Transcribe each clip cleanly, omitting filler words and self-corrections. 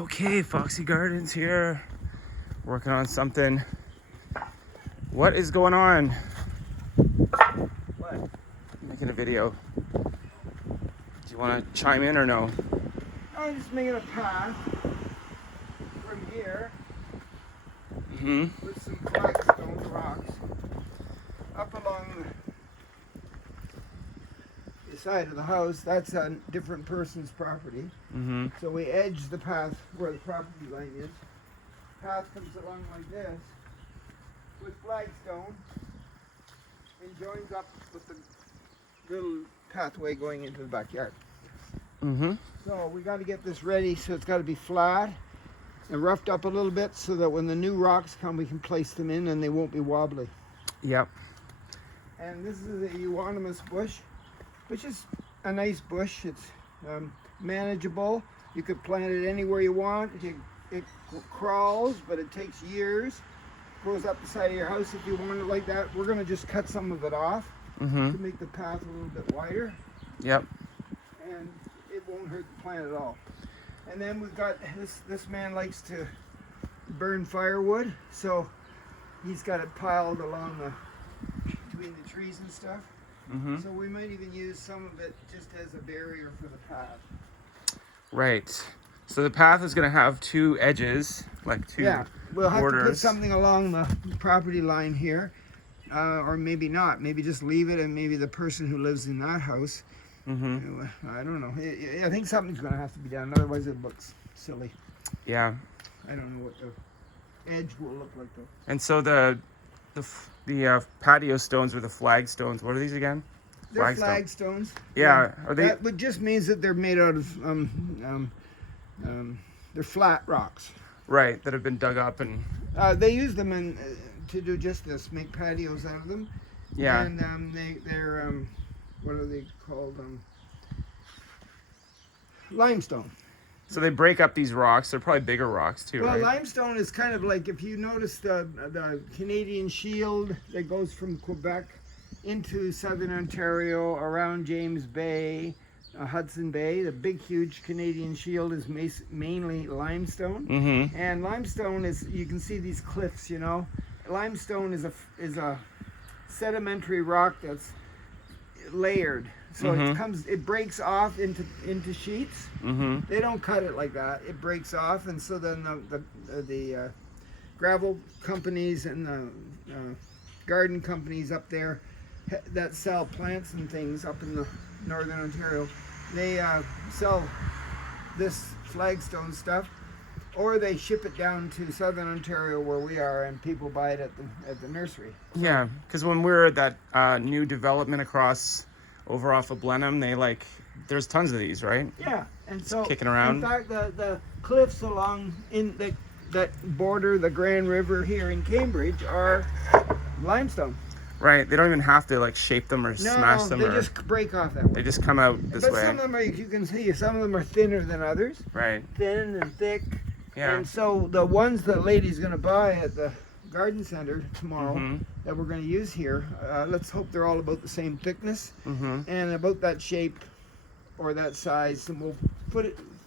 Okay, Foxy Gardens here. Working on something. What is going on? What? Making a video. Do you want to chime in or no? I'm just making a path from here with some flagstone rocks up along the side of the house. That's a different person's property. So we edge the path where the property line is. Path comes along like this with flagstone and joins up with the little pathway going into the backyard. So we got to get this ready, so it's got to be flat and roughed up a little bit so that when the new rocks come we can place them in and they won't be wobbly. Yep. And this is a euonymus bush, which is a nice bush. It's manageable. You could plant it anywhere you want. It crawls, but it takes years. Grows up the side of your house if you want it like that. We're going to just cut some of it off to make the path a little bit wider. Yep. And it won't hurt the plant at all. And then we've got this man likes to burn firewood, so he's got it piled along between the trees and stuff. So we might even use some of it just as a barrier for the path. Right. So the path is going to have two edges, like two We'll have borders. to put something along the property line here, or maybe not. Maybe just leave it, and maybe the person who lives in that house. I don't know. I think something's going to have to be done. Otherwise, it looks silly. Yeah. I don't know what the edge will look like though. And so the patio stones or the flagstones. What are these again? They're flagstones. Yeah. Are they? That just means that they're made out of they're flat rocks. Right. That have been dug up and. They use them to do just this, make patios out of them. Yeah. And they're what are they called? Limestone. So they break up these rocks. They're probably bigger rocks too, Well, right? limestone is kind of like, if you notice the Canadian Shield that goes from Quebec into southern Ontario around James Bay, Hudson Bay. The big, huge Canadian Shield is mainly limestone. And limestone is, you can see these cliffs, you know. Limestone is a sedimentary rock that's layered. So it breaks off into sheets. They don't cut it like that. It breaks off, and so then the gravel companies and the garden companies up there that sell plants and things up in the northern Ontario, they sell this flagstone stuff, or they ship it down to southern Ontario where we are, and people buy it at the nursery. Yeah, because when we were at that new development over off of Blenheim, there's tons of these, right? Yeah, and so kicking around. In fact, the cliffs along that border the Grand River here in Cambridge are limestone. Right, they don't even have to shape them or smash them. No, they just break off that way. They just come out this way. But some of them are, you can see, some of them are thinner than others. Right. Thin and thick. Yeah. And so the ones that lady's going to buy at the garden center tomorrow that we're going to use here, let's hope they're all about the same thickness and about that shape or that size, and we'll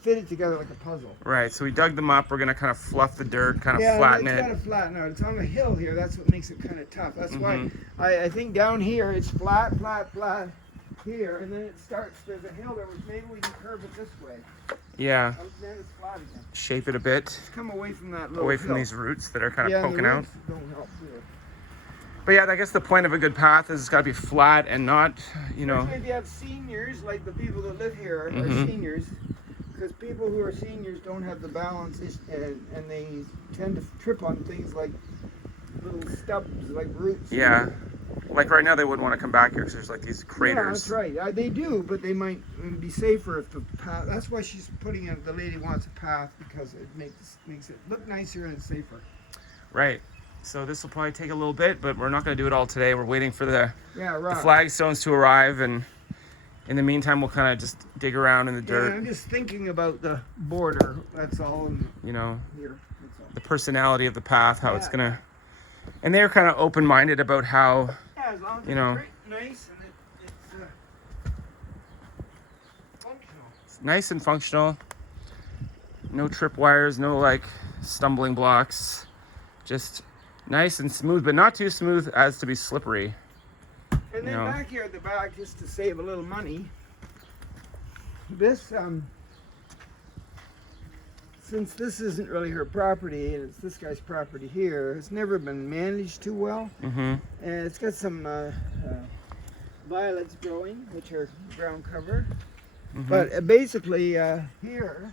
fit it together like a puzzle. Right, so we dug them up. We're going to kind of fluff the dirt, kind of flatten it. Yeah, it's kind of flatten out. It's on a hill here. That's what makes it kind of tough. That's why I think down here it's flat here, and then it starts, there's a hill there, which maybe we can curve it this way. Yeah. Then it's flat again. Shape it a bit. Just come away from that little Away from hill. these roots that are kind of poking out. Don't help either. But yeah, I guess the point of a good path is it's got to be flat and not, Especially if you have seniors, like the people that live here are seniors, because people who are seniors don't have the balance, and they tend to trip on things like little stubs, like roots. Yeah. Like right now, they wouldn't want to come back here because there's these craters. Yeah, that's right. They do, but they might be safer if the path. That's why she's putting it. The lady wants a path because it makes it look nicer and safer. Right. So this will probably take a little bit, but we're not going to do it all today. We're waiting for the flagstones to arrive, and in the meantime, we'll kind of just dig around in the dirt. Yeah, I'm just thinking about the border. That's all. And here. That's all. The personality of the path, how it's gonna. And they're kind of open-minded about how. Yeah, as long as it's nice and it's functional. It's nice and functional. No tripwires, no like stumbling blocks. Just nice and smooth, but not too smooth as to be slippery. And then back here at the back, just to save a little money, this since this isn't really her property and it's this guy's property here, it's never been managed too well. And it's got some violets growing, which are ground cover. But basically here,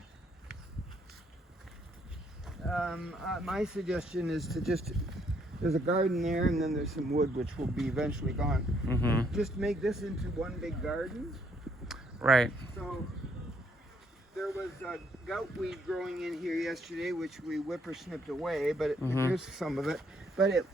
my suggestion is to just, there's a garden there and then there's some wood which will be eventually gone. Just make this into one big garden. Right. So there was goutweed growing in here yesterday, which we whippersnipped away, but here's some of it. But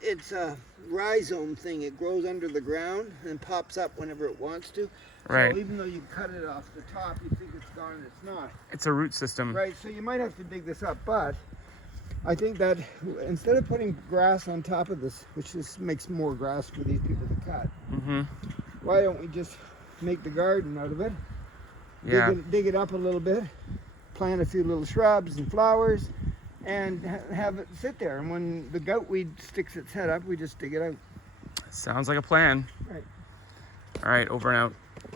it's a rhizome thing. It grows under the ground and pops up whenever it wants to. Right. So even though you cut it off the top, you think it's gone and it's not. It's a root system. Right, so you might have to dig this up, but I think that instead of putting grass on top of this, which just makes more grass for these people to cut, why don't we just make the garden out of it? Yeah. Dig it up a little bit, plant a few little shrubs and flowers, and have it sit there. And when the goutweed sticks its head up, we just dig it out. Sounds like a plan. Right. All right, over and out.